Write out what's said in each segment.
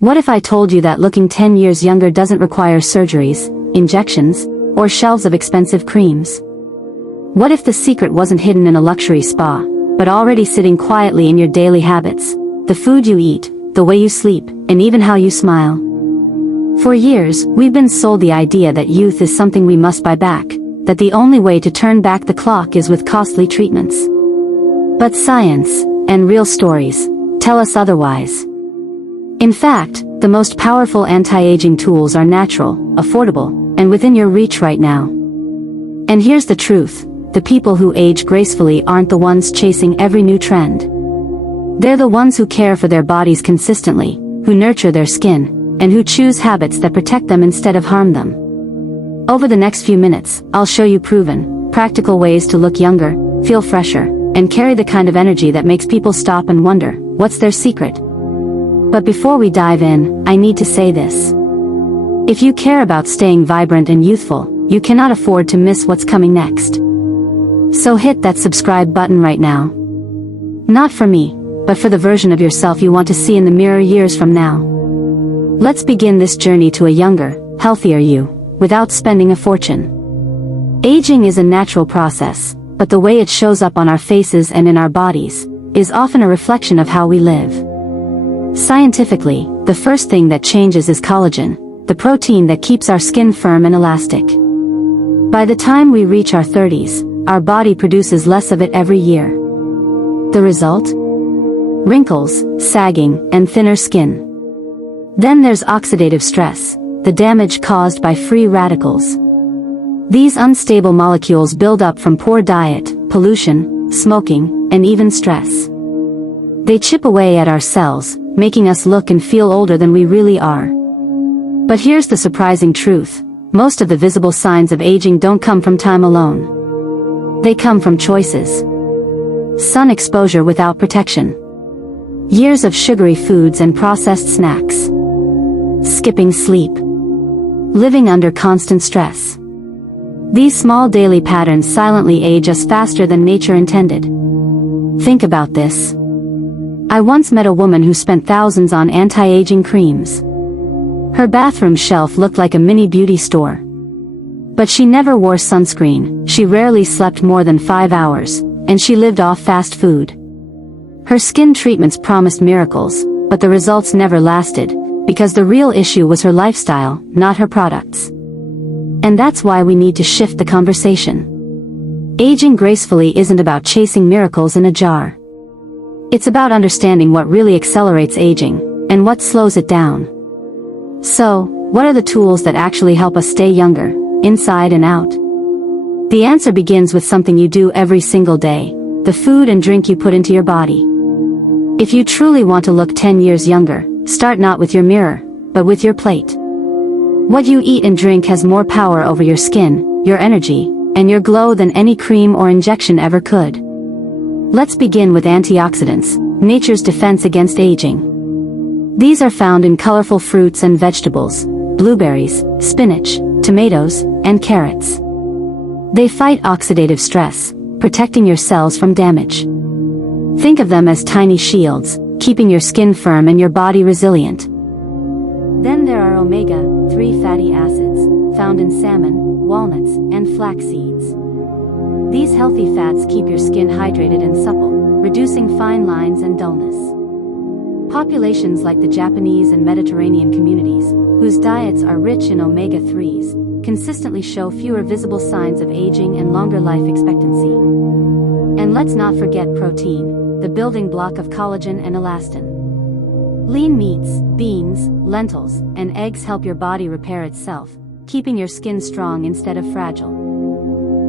What if I told you that looking 10 years younger doesn't require surgeries, injections, or shelves of expensive creams? What if the secret wasn't hidden in a luxury spa, but already sitting quietly in your daily habits, the food you eat, the way you sleep, and even how you smile? For years, we've been sold the idea that youth is something we must buy back, that the only way to turn back the clock is with costly treatments. But science, and real stories, tell us otherwise. In fact, the most powerful anti-aging tools are natural, affordable, and within your reach right now. And here's the truth, the people who age gracefully aren't the ones chasing every new trend. They're the ones who care for their bodies consistently, who nurture their skin, and who choose habits that protect them instead of harm them. Over the next few minutes, I'll show you proven, practical ways to look younger, feel fresher, and carry the kind of energy that makes people stop and wonder, what's their secret? But before we dive in, I need to say this. If you care about staying vibrant and youthful, you cannot afford to miss what's coming next. So hit that subscribe button right now. Not for me, but for the version of yourself you want to see in the mirror years from now. Let's begin this journey to a younger, healthier you, without spending a fortune. Aging is a natural process, but the way it shows up on our faces and in our bodies is often a reflection of how we live. Scientifically, the first thing that changes is collagen, the protein that keeps our skin firm and elastic. By the time we reach our 30s, our body produces less of it every year. The result? Wrinkles, sagging, and thinner skin. Then there's oxidative stress, the damage caused by free radicals. These unstable molecules build up from poor diet, pollution, smoking, and even stress. They chip away at our cells, making us look and feel older than we really are. But here's the surprising truth. Most of the visible signs of aging don't come from time alone. They come from choices. Sun exposure without protection. Years of sugary foods and processed snacks. Skipping sleep. Living under constant stress. These small daily patterns silently age us faster than nature intended. Think about this. I once met a woman who spent thousands on anti-aging creams. Her bathroom shelf looked like a mini beauty store. But she never wore sunscreen, she rarely slept more than 5 hours, and she lived off fast food. Her skin treatments promised miracles, but the results never lasted, because the real issue was her lifestyle, not her products. And that's why we need to shift the conversation. Aging gracefully isn't about chasing miracles in a jar. It's about understanding what really accelerates aging, and what slows it down. So, what are the tools that actually help us stay younger, inside and out? The answer begins with something you do every single day, the food and drink you put into your body. If you truly want to look 10 years younger, start not with your mirror, but with your plate. What you eat and drink has more power over your skin, your energy, and your glow than any cream or injection ever could. Let's begin with antioxidants, nature's defense against aging. These are found in colorful fruits and vegetables, blueberries, spinach, tomatoes, and carrots. They fight oxidative stress, protecting your cells from damage. Think of them as tiny shields, keeping your skin firm and your body resilient. Then there are omega-3 fatty acids, found in salmon, walnuts, and flax seeds. These healthy fats keep your skin hydrated and supple, reducing fine lines and dullness. Populations like the Japanese and Mediterranean communities, whose diets are rich in omega-3s, consistently show fewer visible signs of aging and longer life expectancy. And let's not forget protein, the building block of collagen and elastin. Lean meats, beans, lentils, and eggs help your body repair itself, keeping your skin strong instead of fragile.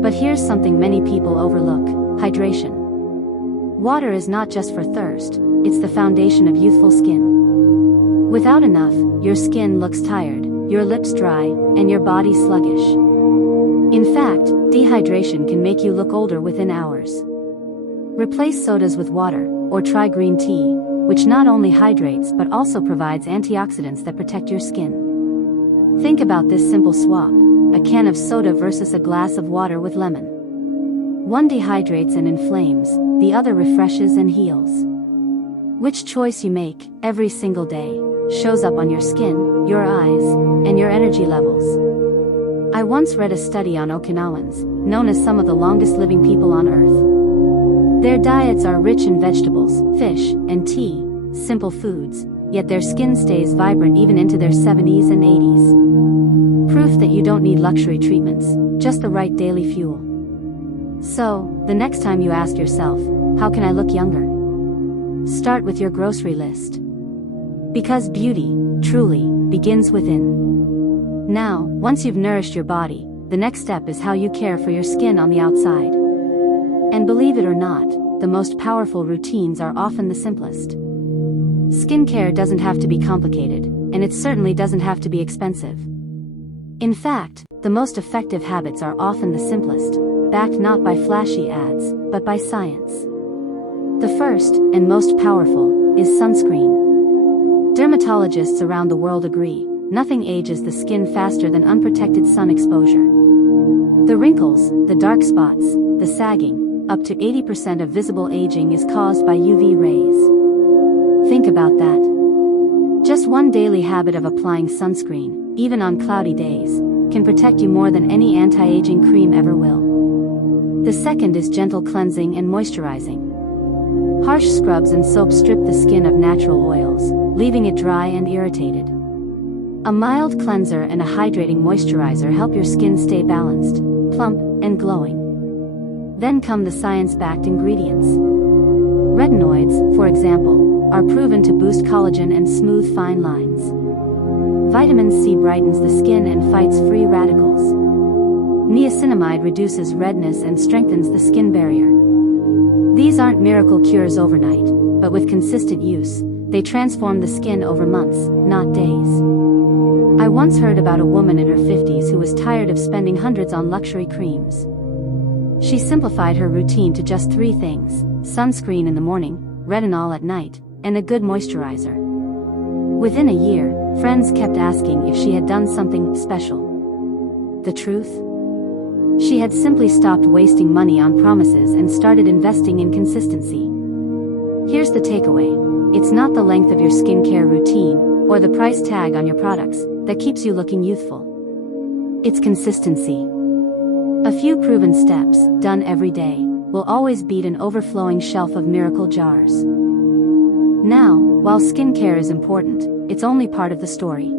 But here's something many people overlook: hydration. Water is not just for thirst, it's the foundation of youthful skin. Without enough, your skin looks tired, your lips dry, and your body sluggish. In fact, dehydration can make you look older within hours. Replace sodas with water, or try green tea, which not only hydrates but also provides antioxidants that protect your skin. Think about this simple swap: a can of soda versus a glass of water with lemon. One dehydrates and inflames, the other refreshes and heals. Which choice you make, every single day, shows up on your skin, your eyes, and your energy levels. I once read a study on Okinawans, known as some of the longest living people on Earth. Their diets are rich in vegetables, fish, and tea, simple foods, yet their skin stays vibrant even into their 70s and 80s. Proof that you don't need luxury treatments, just the right daily fuel. So, the next time you ask yourself, how can I look younger? Start with your grocery list. Because beauty, truly, begins within. Now, once you've nourished your body, the next step is how you care for your skin on the outside. And believe it or not, the most powerful routines are often the simplest. Skincare doesn't have to be complicated, and it certainly doesn't have to be expensive. In fact, the most effective habits are often the simplest, backed not by flashy ads, but by science. The first, and most powerful, is sunscreen. Dermatologists around the world agree, nothing ages the skin faster than unprotected sun exposure. The wrinkles, the dark spots, the sagging, up to 80% of visible aging is caused by UV rays. Think about that. Just one daily habit of applying sunscreen, even on cloudy days, can protect you more than any anti-aging cream ever will. The second is gentle cleansing and moisturizing. Harsh scrubs and soap strip the skin of natural oils, leaving it dry and irritated. A mild cleanser and a hydrating moisturizer help your skin stay balanced, plump, and glowing. Then come the science-backed ingredients. Retinoids, for example, are proven to boost collagen and smooth fine lines. Vitamin C brightens the skin and fights free radicals. Niacinamide reduces redness and strengthens the skin barrier. These aren't miracle cures overnight, but with consistent use, they transform the skin over months, not days. I once heard about a woman in her 50s who was tired of spending hundreds on luxury creams. She simplified her routine to just 3 things: sunscreen in the morning, retinol at night, and a good moisturizer. Within a year, friends kept asking if she had done something special. The truth? She had simply stopped wasting money on promises and started investing in consistency. Here's the takeaway: it's not the length of your skincare routine, or the price tag on your products, that keeps you looking youthful. It's consistency. A few proven steps, done every day, will always beat an overflowing shelf of miracle jars. Now, while skincare is important, it's only part of the story.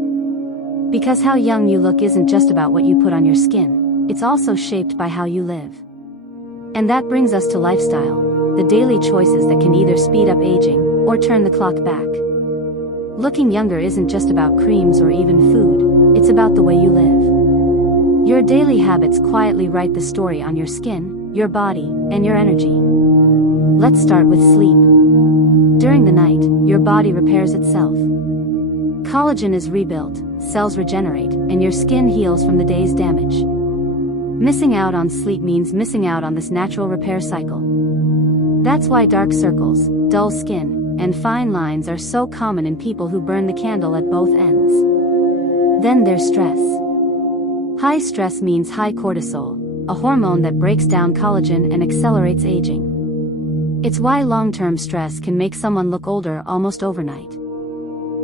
Because how young you look isn't just about what you put on your skin, it's also shaped by how you live. And that brings us to lifestyle, the daily choices that can either speed up aging, or turn the clock back. Looking younger isn't just about creams or even food, it's about the way you live. Your daily habits quietly write the story on your skin, your body, and your energy. Let's start with sleep. During the night, your body repairs itself. Collagen is rebuilt, cells regenerate, and your skin heals from the day's damage. Missing out on sleep means missing out on this natural repair cycle. That's why dark circles, dull skin, and fine lines are so common in people who burn the candle at both ends. Then there's stress. High stress means high cortisol, a hormone that breaks down collagen and accelerates aging. It's why long-term stress can make someone look older almost overnight.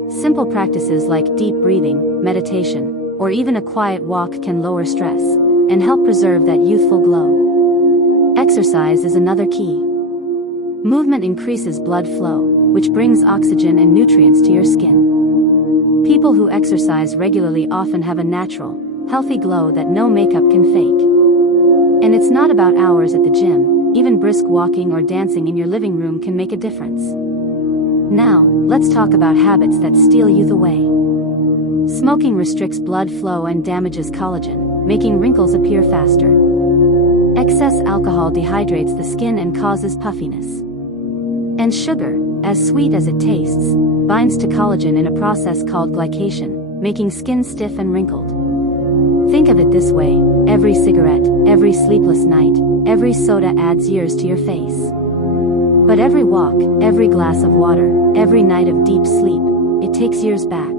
Simple practices like deep breathing, meditation, or even a quiet walk can lower stress and help preserve that youthful glow. Exercise is another key. Movement increases blood flow, which brings oxygen and nutrients to your skin. People who exercise regularly often have a natural, healthy glow that no makeup can fake. And it's not about hours at the gym, even brisk walking or dancing in your living room can make a difference. Now, let's talk about habits that steal youth away. Smoking restricts blood flow and damages collagen, making wrinkles appear faster. Excess alcohol dehydrates the skin and causes puffiness. And sugar, as sweet as it tastes, binds to collagen in a process called glycation, making skin stiff and wrinkled. Think of it this way: every cigarette, every sleepless night, every soda adds years to your face. But every walk, every glass of water, every night of deep sleep, it takes years back.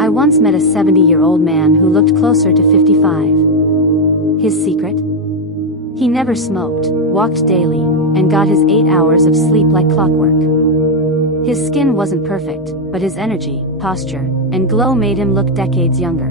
I once met a 70-year-old man who looked closer to 55. His secret? He never smoked, walked daily, and got his 8 hours of sleep like clockwork. His skin wasn't perfect, but his energy, posture, and glow made him look decades younger.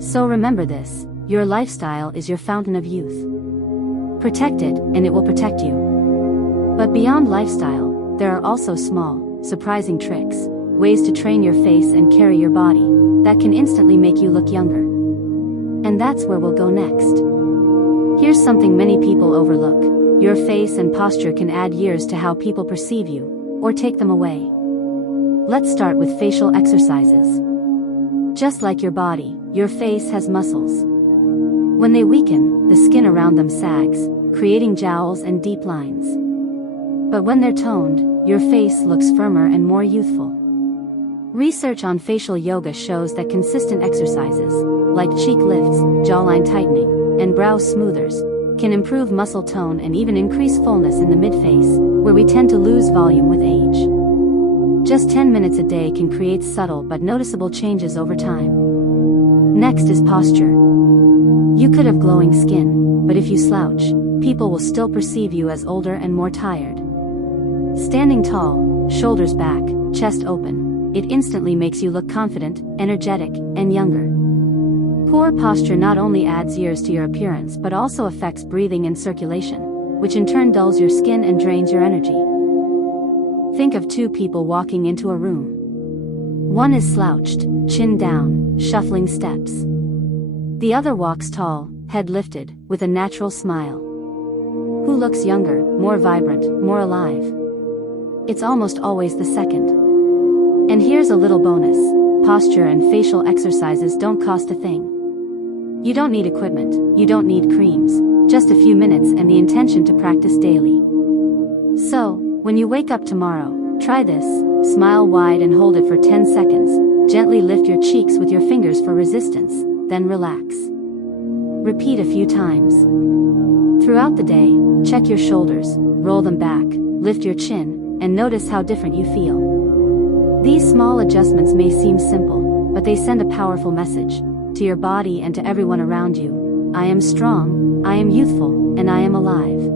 So remember this, your lifestyle is your fountain of youth. Protect it, and it will protect you. But beyond lifestyle, there are also small, surprising tricks, ways to train your face and carry your body, that can instantly make you look younger. And that's where we'll go next. Here's something many people overlook. Your face and posture can add years to how people perceive you, or take them away. Let's start with facial exercises. Just like your body, your face has muscles. When they weaken, the skin around them sags, creating jowls and deep lines. But when they're toned, your face looks firmer and more youthful. Research on facial yoga shows that consistent exercises, like cheek lifts, jawline tightening, and brow smoothers, can improve muscle tone and even increase fullness in the mid-face, where we tend to lose volume with age. Just 10 minutes a day can create subtle but noticeable changes over time. Next is posture. You could have glowing skin, but if you slouch, people will still perceive you as older and more tired. Standing tall, shoulders back, chest open, it instantly makes you look confident, energetic, and younger. Poor posture not only adds years to your appearance but also affects breathing and circulation, which in turn dulls your skin and drains your energy. Think of two people walking into a room. One is slouched, chin down, shuffling steps. The other walks tall, head lifted, with a natural smile. Who looks younger, more vibrant, more alive? It's almost always the second. And here's a little bonus. Posture and facial exercises don't cost a thing. You don't need equipment, you don't need creams, just a few minutes and the intention to practice daily. So, when you wake up tomorrow, try this, smile wide and hold it for 10 seconds, gently lift your cheeks with your fingers for resistance, then relax. Repeat a few times. Throughout the day, check your shoulders, roll them back, lift your chin, and notice how different you feel. These small adjustments may seem simple, but they send a powerful message to your body and to everyone around you. I am strong, I am youthful, and I am alive.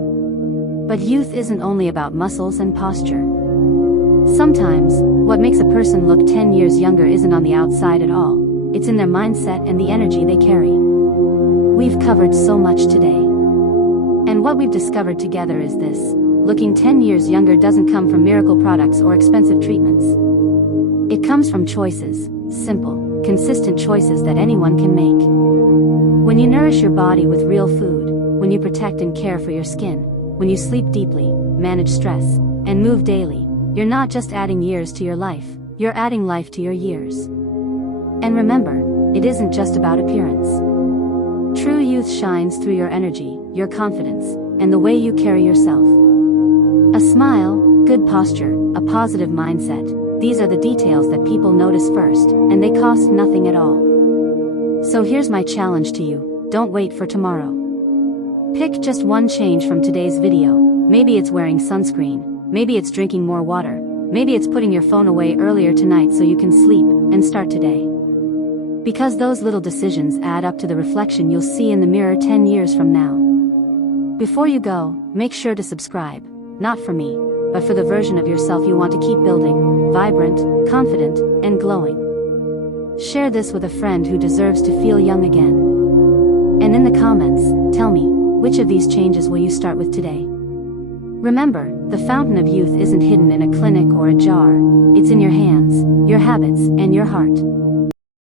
But youth isn't only about muscles and posture. Sometimes, what makes a person look 10 years younger isn't on the outside at all. It's in their mindset and the energy they carry. We've covered so much today. And what we've discovered together is this: looking 10 years younger doesn't come from miracle products or expensive treatments. It comes from choices, simple, consistent choices that anyone can make. When you nourish your body with real food, when you protect and care for your skin, when you sleep deeply, manage stress, and move daily, you're not just adding years to your life, you're adding life to your years. And remember, it isn't just about appearance. True youth shines through your energy, your confidence, and the way you carry yourself. A smile, good posture, a positive mindset, these are the details that people notice first, and they cost nothing at all. So here's my challenge to you: don't wait for tomorrow. Pick just one change from today's video. Maybe it's wearing sunscreen, maybe it's drinking more water, maybe it's putting your phone away earlier tonight so you can sleep and start today. Because those little decisions add up to the reflection you'll see in the mirror 10 years from now. Before you go, make sure to subscribe, not for me, but for the version of yourself you want to keep building, vibrant, confident, and glowing. Share this with a friend who deserves to feel young again. And in the comments, tell me, which of these changes will you start with today? Remember, the fountain of youth isn't hidden in a clinic or a jar, it's in your hands, your habits, and your heart.